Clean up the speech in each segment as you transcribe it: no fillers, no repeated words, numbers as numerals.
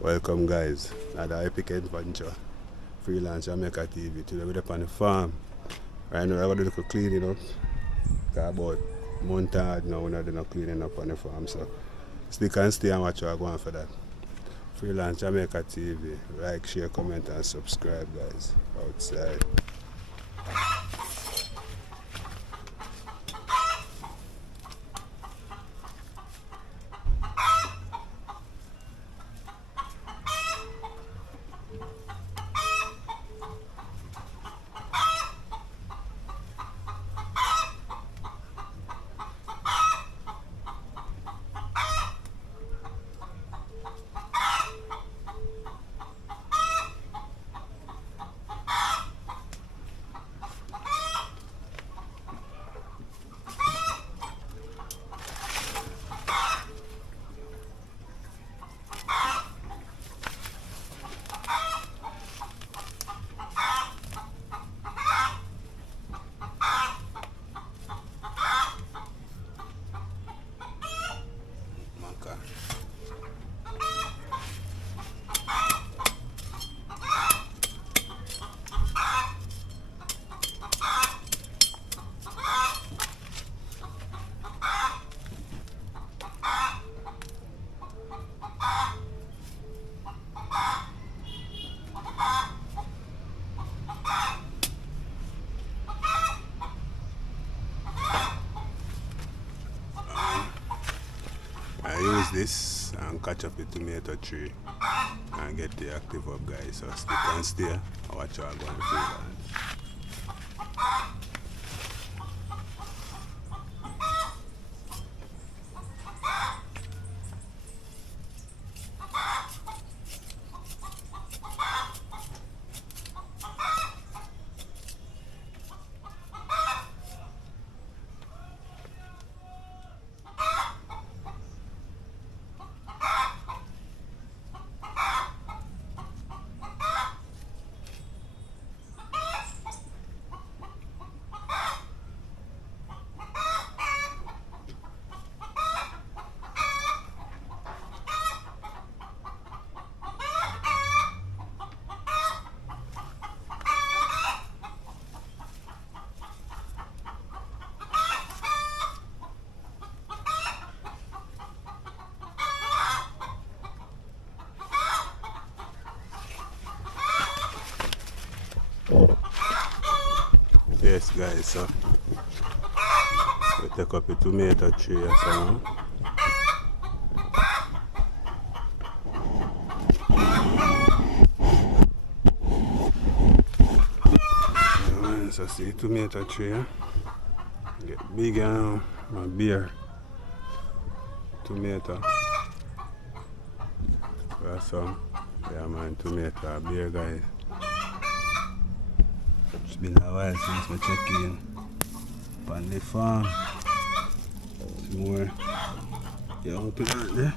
Welcome guys, another epic adventure. Freelance Jamaica TV. Today we're up on the farm. Right now I'm going to do a little cleaning up. Got about a month hard now we're not doing no cleaning up on the farm. So stick and stay and watch what I go on for that. Freelance Jamaica TV. Like, share, comment and subscribe guys. Outside. I use this and catch up the tomato tree and get the active up guys. So stick and stay and watch how I go on the freelance. Yes guys, so we take up a tomato tree or so. So see the tomato tree, get bigger now, my beer tomato. Got some, yeah man, tomato beer guys. It's been a while since we check in on the farm. Some more young plant there.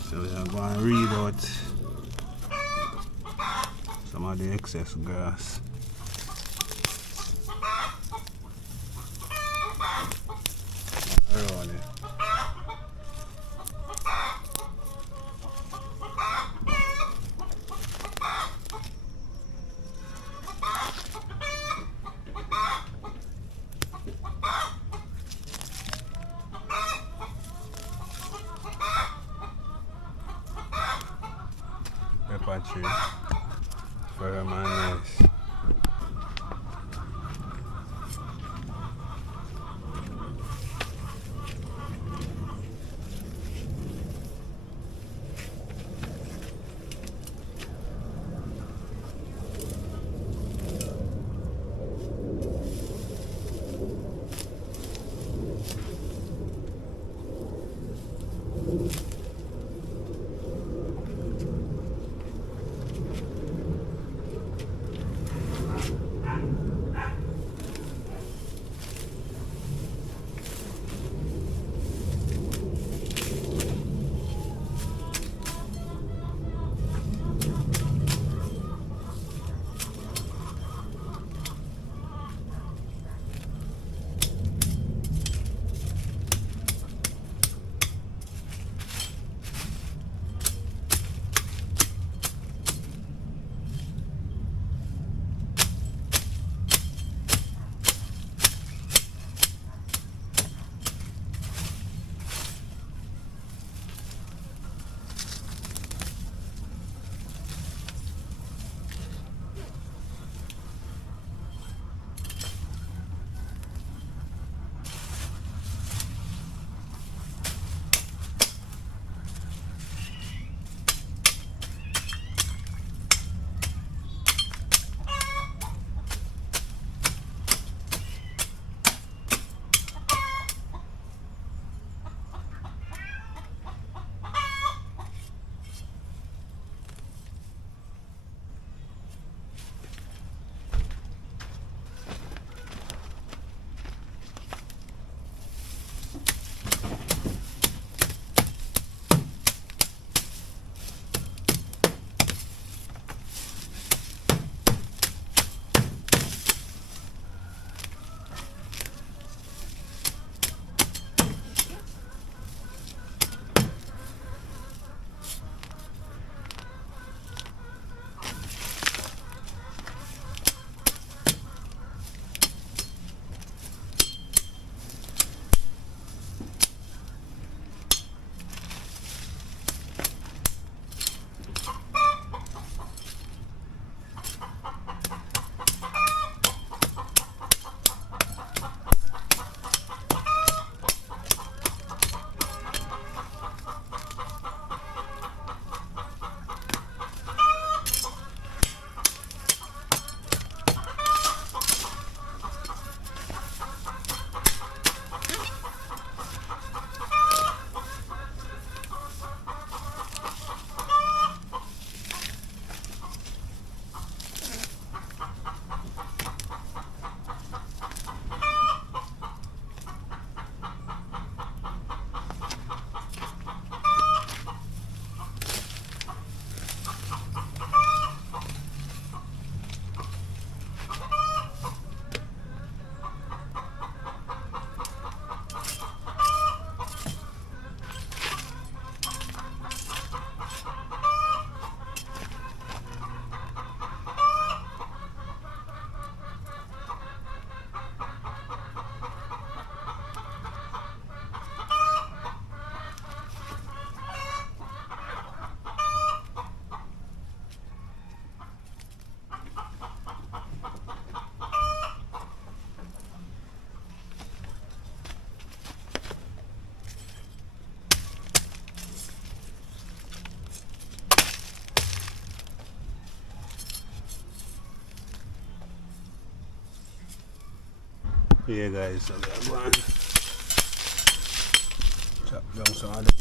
So we are going to read out some of the excess grass. Around it. Pepper tree, very nice. Yeah guys, so we're going chop down some of the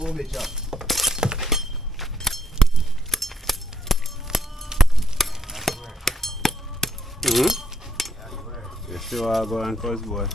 Move it up. You sure I'll go and cause boy?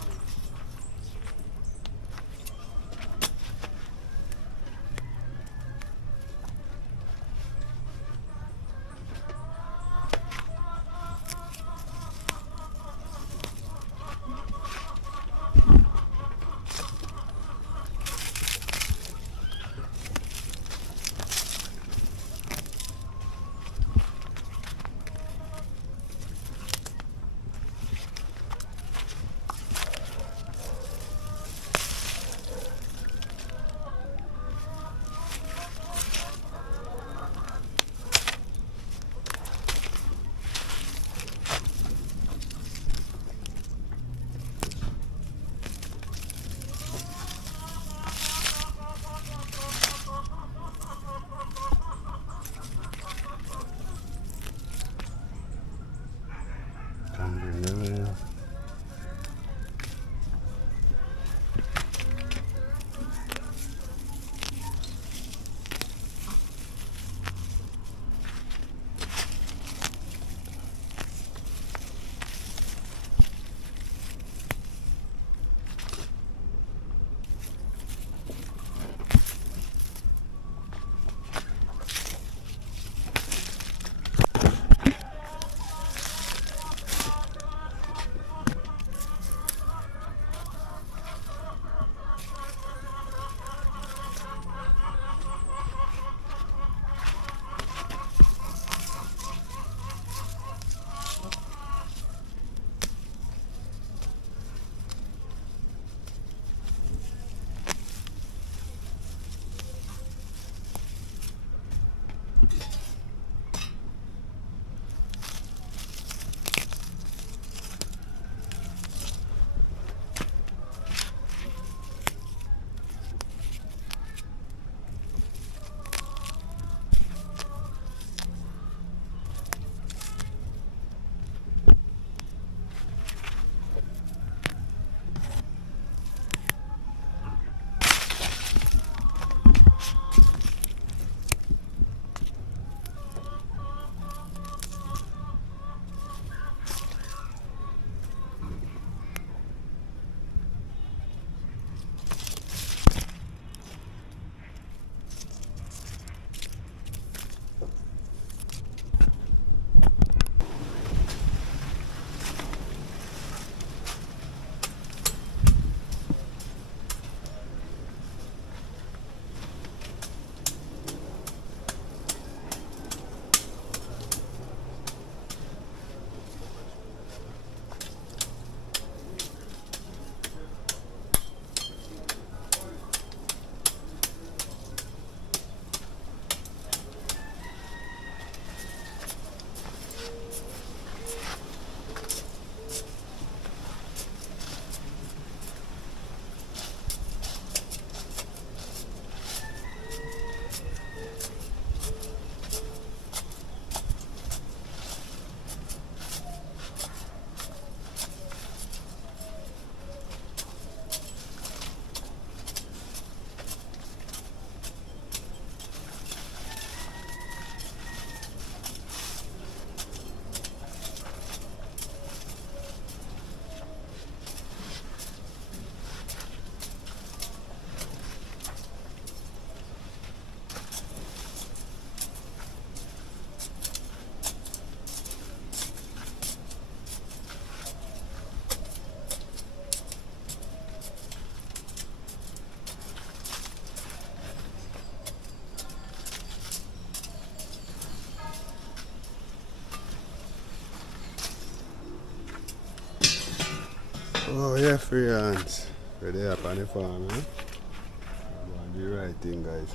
Oh yeah, freelance. We're there up on the farm, eh? I'm doing the right thing, guys.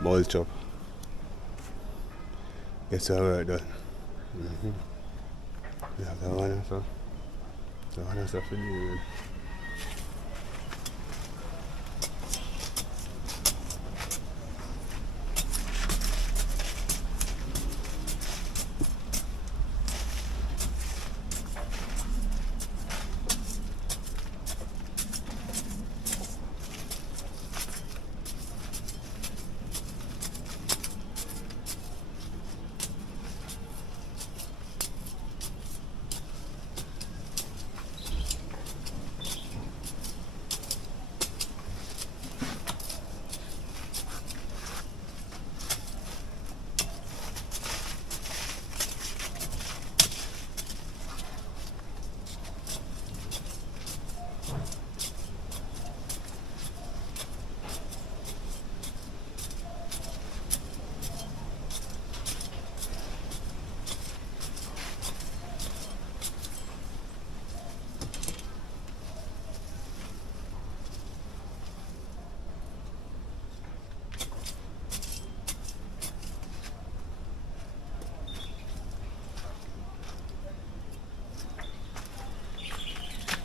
Mulch up. Get some work done. Mm-hmm. Yeah, that one also. That one also for you.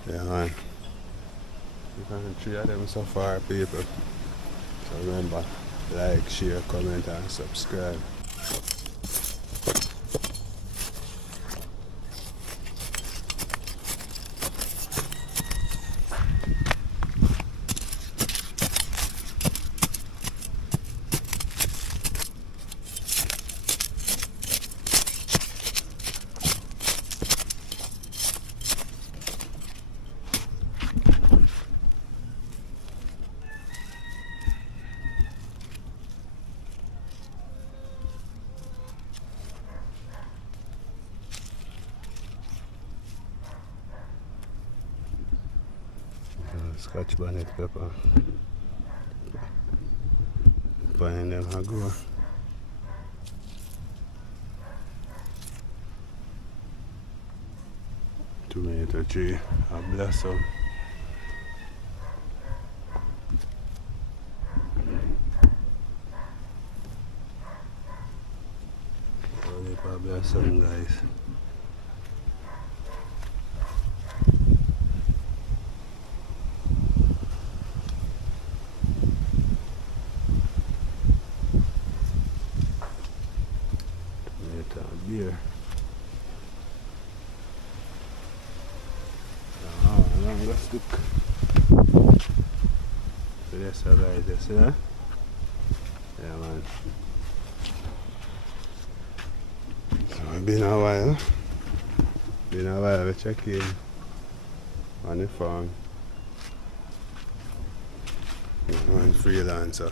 Yeah, man. You can three of them so far, people. So remember, like, share, comment, and subscribe. Scotch bonnet pepper. Find them a grow. Tomato tree, a blossom. Only a blossom, guys. Beer. Long stick. So that's how guys, you see that? Yeah, man. So it's been a while. We check in on the farm. One freelancer.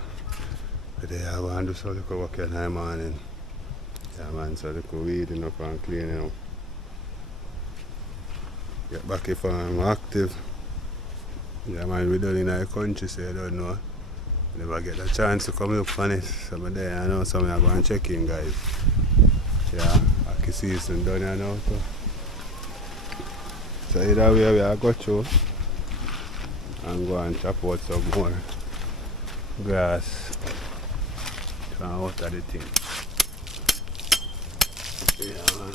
Today I want to do some little work in the morning. Yeah, man, so they could weeding up and cleaning up. Get back if I'm active. Yeah, man, we done in the country, so you don't know. Never get the chance to come look on it. So I'm there, I know some are going to check in, guys. Yeah, hockey season done here now too. So either way we are go through and go and chop out some more grass from out of the thing. Yeah, man.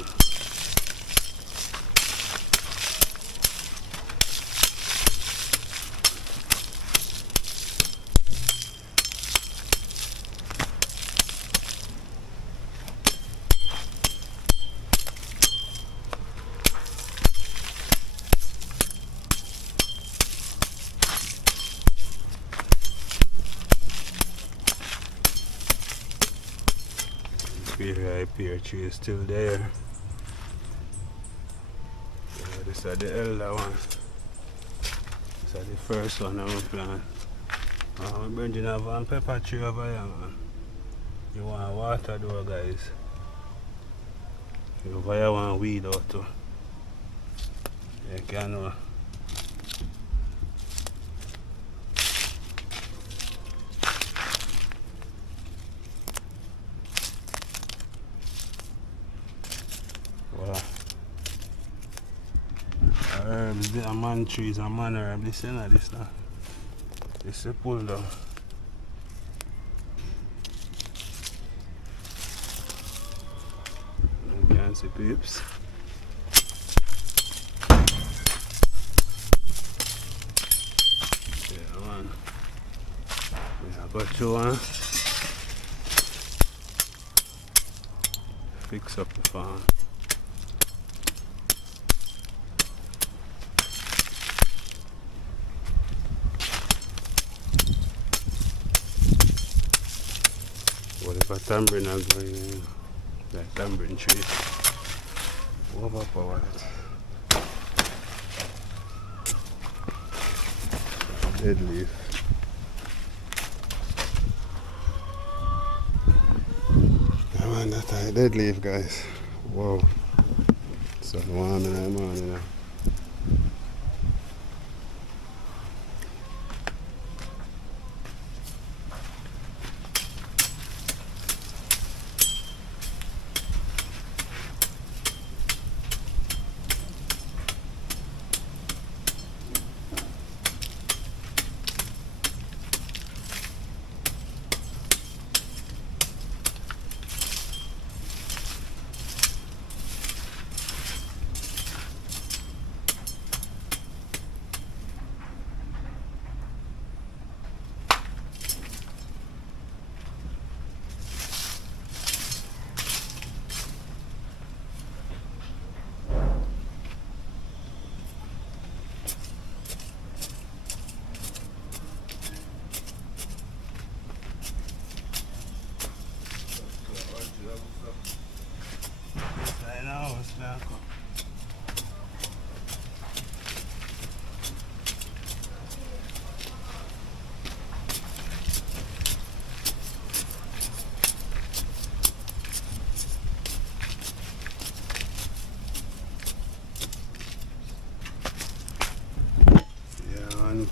Pear tree is still there. Yeah, this is the elder one. This is the first one I plant. I'm bringing a van pepper tree over here, man. You want water though, guys. You over here want weed out too. You can know. Herbs the man trees and manner of this and this now. This is pull down. You can see peeps. Yeah man. We have got to fix up the farm. What if a tambourine are going in? That tambourine tree. Overpowered. Dead leaf. Yeah man, that's a dead leaf guys. Wow. Sun warm in the morning now.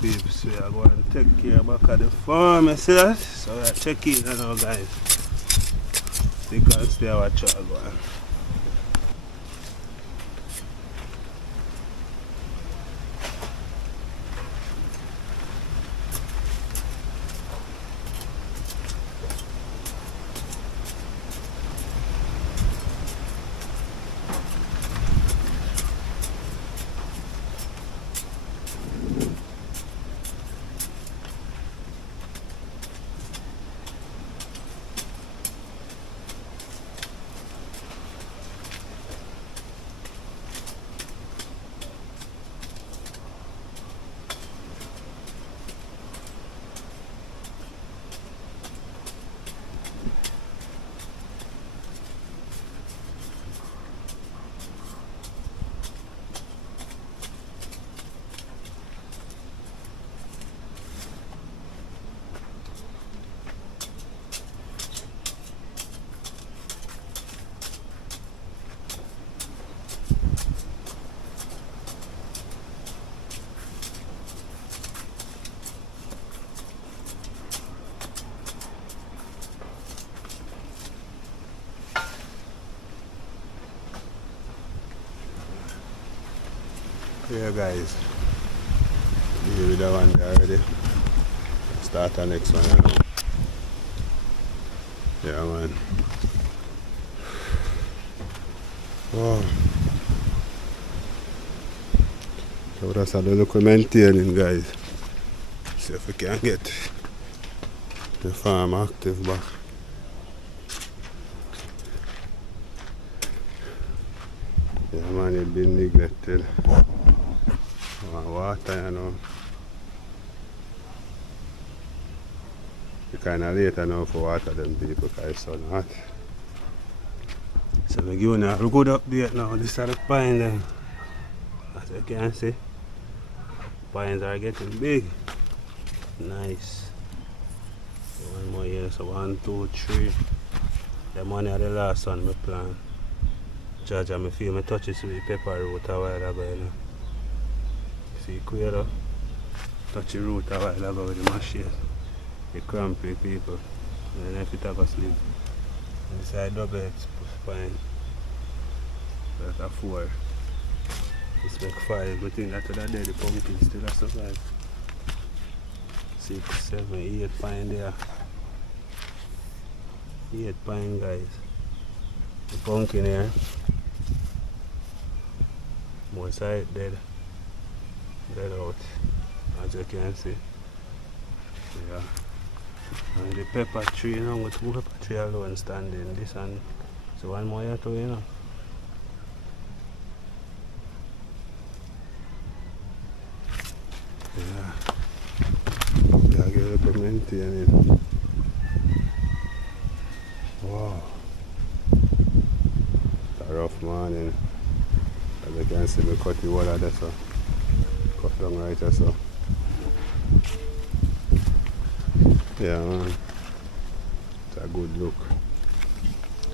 Peeps, we are going to take care back of the farm, you see that? So we are checking it now guys. You can stay watch what going. Yeah guys, deal with that one there already. Start the next one now. Yeah man. Wow. So that's a little maintaining guys. See if we can get the farm active back. Yeah man, it's been neglected. Water, you know. It's kind of later now for water them people because it's so hot. So we're giving a good update now. This is the pine then. As you can see, pines are getting big. Nice. One more here, so 1, 2, 3. The money are the last one I plant. Judge, I feel me touch it with pepper root a while ago, you know. See clear up, touch the root a while ago with the machine. The crampy people. And then if it have a sleep. Inside double X pine. That's a 4. Let's make 5. We think that other day the pumpkin still has survived. 6, 7, 8 pine there. 8 pine, guys. The pumpkin here. One side dead. Dead out. As you can see. Yeah. And the pepper tree, you know, with 2 pepper tree alone standing. This and so one more here too, you know. Yeah. Yeah, give it a maintain it. Wow. It's a rough morning. As you can see, we cut the water there, so. Cut down right there, so. Yeah, man. It's a good look.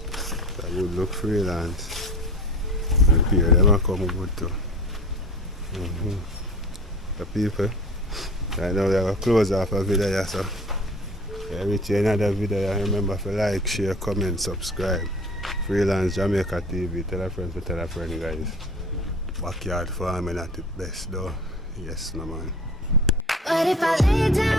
It's a good look freelance. The pier, they might come good too. The people. Right now we have a close off a video here, so yeah, reach another video. Remember to like, share, comment, subscribe. Freelance Jamaica TV. Tell a friend to tell a friend, guys. Backyard farming at the best though. Yes, no man. But if I lay down